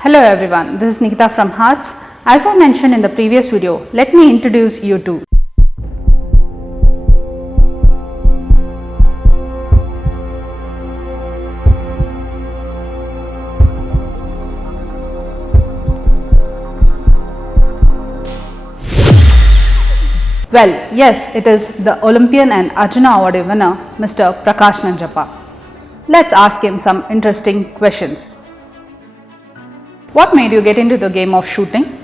Hello everyone, this is Nikita from Hearts. As I mentioned in the previous video, let me introduce you to Well, yes, it is the Olympian and Arjuna Award winner, Mr. Prakash Nanjappa. Let's ask him some interesting questions. What made you get into the game of shooting?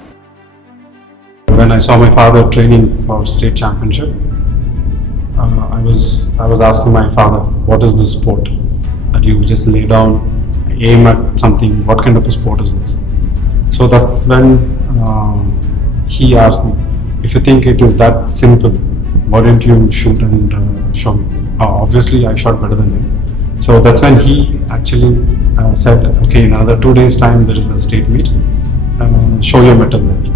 When I saw my father training for state championship, I was asking my father, what is this sport? That you just lay down, aim at something, what kind of a sport is this? So that's when he asked me, if you think it is that simple, why don't you shoot and show me? Obviously I shot better than him. So that's when he actually said, okay, in another 2 days time there is a state meet, show your medal there.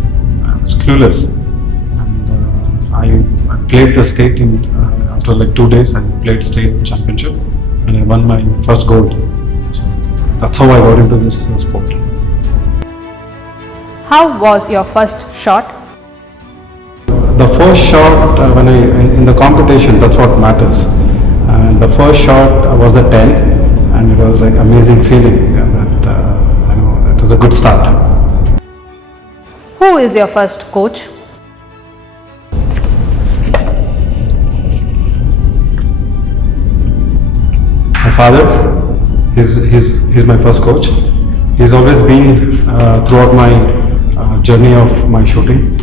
I was clueless, and I played the state after like 2 days. I played state championship and I won my first gold. So that's how I got into this sport. How was your first shot? The first shot when in the competition, that's what matters. And the first shot was a 10, and it was like amazing feeling that it was a good start. Who is your first coach? My father, he's my first coach. He's always been throughout my journey of my shooting,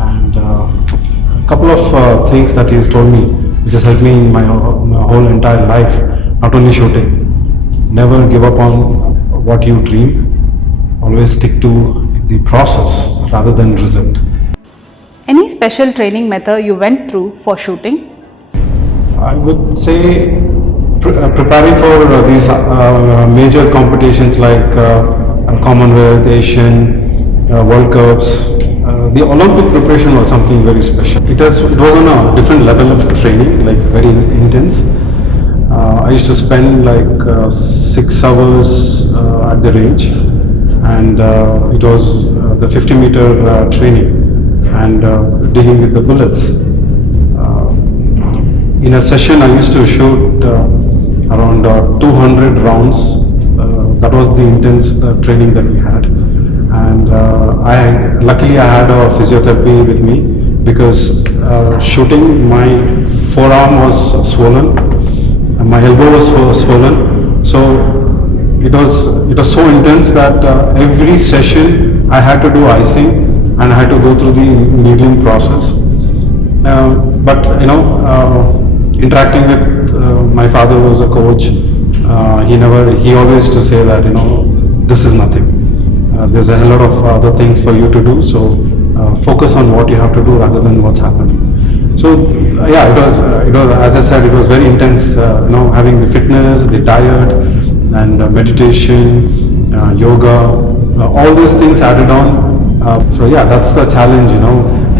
and a couple of things that he's told me which has helped me in my whole entire life. Not only shooting, never give up on what you dream. Always stick to the process rather than result. Any special training method you went through for shooting? I would say preparing for these major competitions like Commonwealth, Asian, World Cups. The Olympic preparation was something very special. It was on a different level of training, like very intense. I used to spend like 6 hours at the range, and it was the 50-meter training and dealing with the bullets. In a session, I used to shoot around 200 rounds. That was the intense training that we had. And luckily I had a physiotherapy with me, because shooting, my forearm was swollen and my elbow was swollen. So it was so intense that every session I had to do icing and I had to go through the needling process. But interacting with my father was a coach. He always used to say that this is nothing. There's a lot of other things for you to do, so focus on what you have to do rather than what's happening. So yeah, it was as I said, it was very intense. Having the fitness, the diet, and meditation, yoga, all these things added on. So yeah, that's the challenge.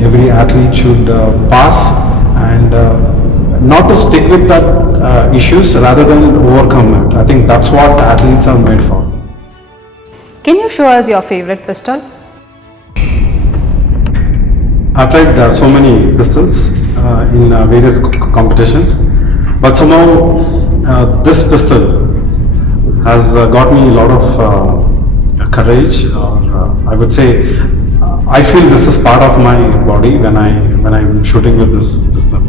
Every athlete should pass and not to stick with that issues rather than overcome it. I think that's what athletes are made for. Can you show us your favorite pistol? I've tried so many pistols in various competitions, but somehow this pistol has got me a lot of courage, or I would say I feel this is part of my body when I'm shooting with this pistol.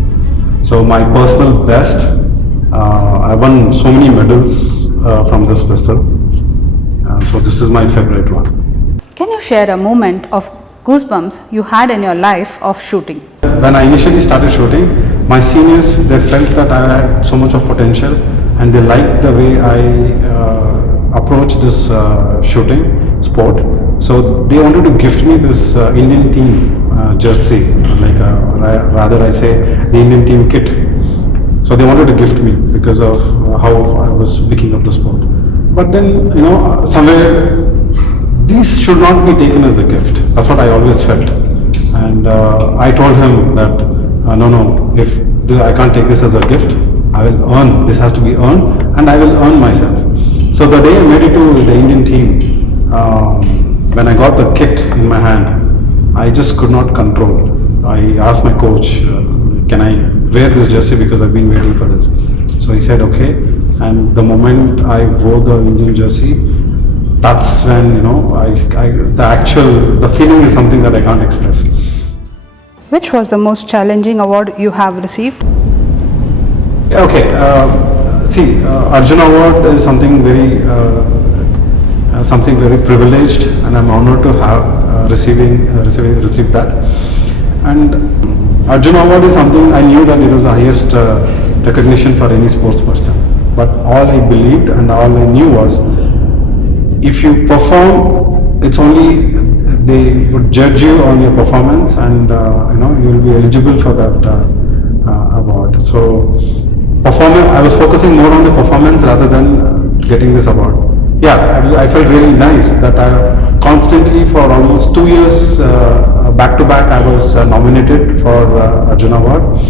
So my personal best, I won so many medals from this pistol. So this is my favorite one. Can you share a moment of goosebumps you had in your life of shooting? When I initially started shooting, my seniors, they felt that I had so much of potential, and they liked the way I approached this shooting sport. So they wanted to gift me this Indian team jersey, rather I say the Indian team kit. So they wanted to gift me because of how I was picking up the sport. But then, somewhere these should not be taken as a gift. That's what I always felt. And I told him that, no, if I can't take this as a gift, I will earn. This has to be earned, and I will earn myself. So the day I made it to the Indian team, when I got the kit in my hand, I just could not control. I asked my coach, can I wear this jersey because I've been waiting for this. So he said, okay. And the moment I wore the Indian jersey, that's when, the feeling is something that I can't express. Which was the most challenging award you have received? Yeah, okay. Arjuna Award is something very privileged, and I'm honored to have received that. And Arjuna Award is something I knew that it was the highest recognition for any sports person. But all I believed and all I knew was, if you perform, it's only they would judge you on your performance, and you will be eligible for that award. So, I was focusing more on the performance rather than getting this award. Yeah, I felt really nice that I constantly for almost 2 years back to back I was nominated for Arjuna Award,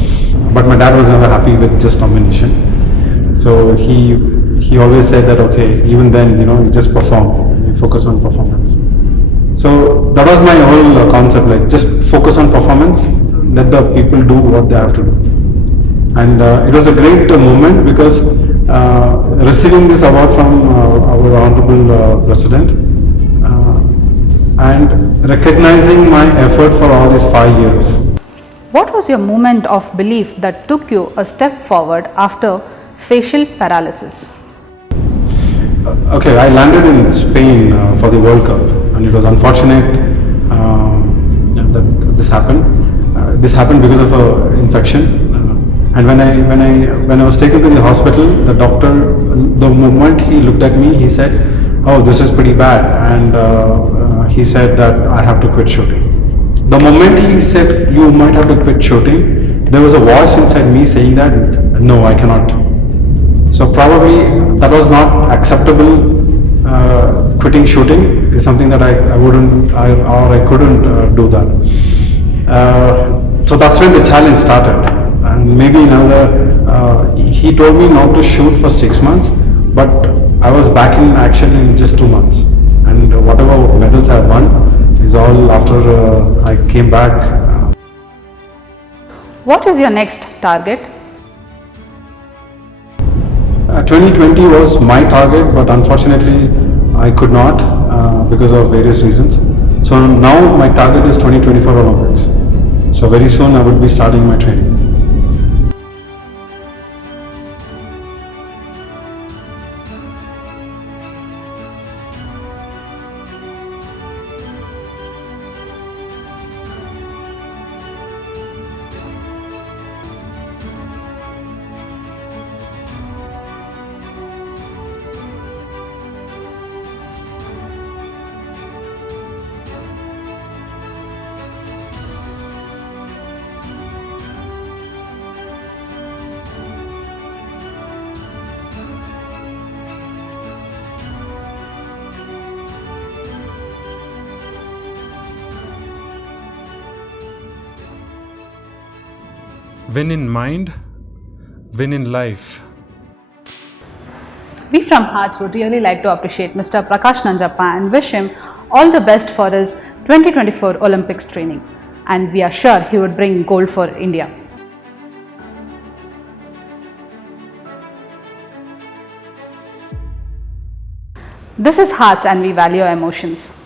but my dad was never happy with just nomination. So he always said that, okay, even then, you just perform, you focus on performance. So that was my whole concept, like just focus on performance, let the people do what they have to do. And it was a great moment because receiving this award from our Honorable President and recognizing my effort for all these 5 years. What was your moment of belief that took you a step forward after facial paralysis? Okay, I landed in Spain for the World Cup, and it was unfortunate that this happened. This happened because of an infection. And when I was taken to the hospital, the doctor, the moment he looked at me, he said, "Oh, this is pretty bad," and he said that I have to quit shooting. The moment he said, "You might have to quit shooting," there was a voice inside me saying that, "No, I cannot." So probably that was not acceptable. Quitting shooting is something that I couldn't do that. So that's when the challenge started. And maybe he told me not to shoot for 6 months, but I was back in action in just 2 months. And whatever medals I won is all after I came back. What is your next target? 2020 was my target, but unfortunately I could not because of various reasons. So now my target is 2024 Olympics. So very soon I will be starting my training. Win in mind, win in life. We from Hearts would really like to appreciate Mr. Prakash Nanjappa and wish him all the best for his 2024 Olympics training, and we are sure he would bring gold for India. This is Hearts, and we value our emotions.